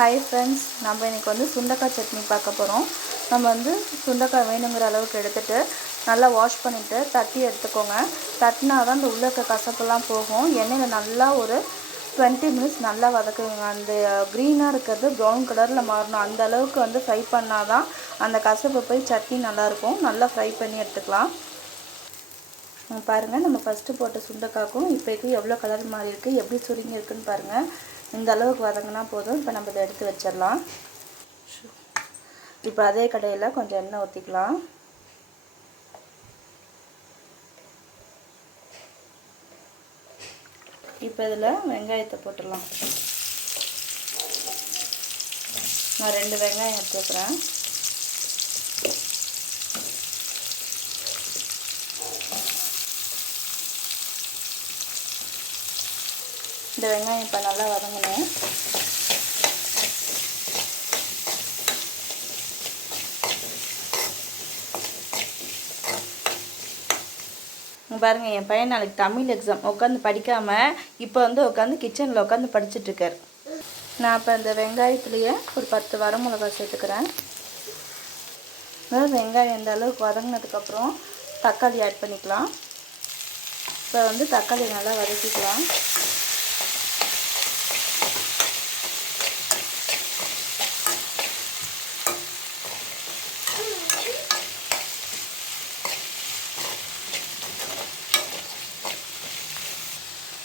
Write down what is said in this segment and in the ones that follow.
Hi friends, நம்ம இன்றைக்கி வந்து சுண்டக்காய் சட்னி பார்க்க போகிறோம். நம்ம வந்து சுண்டக்காய் வேணுங்கிற அளவுக்கு எடுத்துகிட்டு நல்லா வாஷ் பண்ணிவிட்டு தட்டி எடுத்துக்கோங்க. தட்டினா தான் அந்த உள்ள இருக்க கசப்பெல்லாம் போகும். எண்ணெயில் நல்லா ஒரு 20 மினிட்ஸ் நல்லா வதக்குங்க. அந்த க்ரீனாக இருக்கிறது ப்ரௌன் கலரில் மாறணும். அந்த அளவுக்கு வந்து ஃப்ரை பண்ணால் தான் அந்த கசப்பு போய் சட்னி நல்லாயிருக்கும். நல்லா ஃப்ரை பண்ணி எடுத்துக்கலாம். பாருங்கள், நம்ம ஃபஸ்ட்டு போட்ட சுண்டக்காய்க்கும் இப்போக்கு எவ்வளோ கலர் மாறி இருக்குது, எப்படி சுருங்கி இருக்குன்னு பாருங்கள். இந்த அளவுக்கு வதங்கினா போதும். இப்போ நம்ம இதை எடுத்து வச்சிடலாம். இப்போ அதே கடையில் கொஞ்சம் எண்ணெய் ஊற்றிக்கலாம். இப்போ இதில் வெங்காயத்தை போட்டுடலாம். நான் 2 வெங்காயம் எடுத்துக்கிறேன். இந்த வெங்காயம் இப்போ நல்லா வதங்கணும். பாருங்கள், என் பையன் நாளைக்கு தமிழ் எக்ஸாம் உட்காந்து படிக்காமல் இப்போ வந்து உட்காந்து கிச்சனில் உட்காந்து படிச்சுட்ருக்கார். நான் இப்போ இந்த வெங்காயத்துலேயே ஒரு 10 வரமிளகாய் சேர்த்துக்கிறேன். வெங்காயம் இந்த அளவுக்கு வதங்கினதுக்கப்புறம் தக்காளி ஆட் பண்ணிக்கலாம். இப்போ வந்து தக்காளி நல்லா வதக்கிக்கலாம்.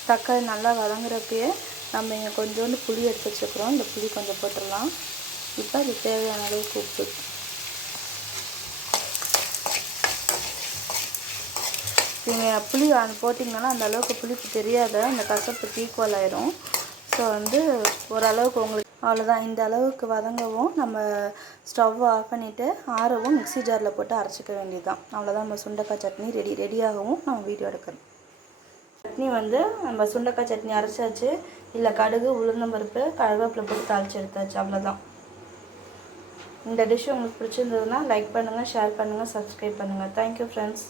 தக்காளி நல்லா வதங்குறப்பயே நம்ம இங்கே கொஞ்சோண்டு புளி எடுத்து வச்சுக்கிறோம். இந்த புளி கொஞ்சம் போட்டுடலாம். இப்போ அது தேவையான அளவுக்கு உப்பு. நீங்கள் புளி போட்டிங்கன்னா அந்த அளவுக்கு புளிப்பு தெரியாத அந்த கசப்புக்கு ஈக்குவல் ஆயிரும். ஸோ வந்து ஓரளவுக்கு உங்களுக்கு அவ்வளோதான். இந்த அளவுக்கு வதங்கவும் நம்ம ஸ்டவ் ஆஃப் பண்ணிவிட்டு ஆறவும் மிக்ஸி ஜாரில் போட்டு அரைச்சிக்க வேண்டியது தான். அவ்வளோதான், நம்ம சுண்டக்காய் சட்னி ரெடியாகவும் நம்ம வீடியோ எடுக்கிறோம். சட்னி வந்து நம்ம சுண்டக்காய் சட்னி அரைச்சாச்சு. இல்லை கடுகு, உளுந்தம்பருப்பு, கருவேப்பிலை போட்டு தாளித்து எடுத்தாச்சு. அவ்வளோதான். இந்த டிஷ் உங்களுக்கு பிடிச்சிருந்ததுன்னா லைக் பண்ணுங்கள், ஷேர் பண்ணுங்கள், சப்ஸ்கிரைப் பண்ணுங்கள். Thank you friends.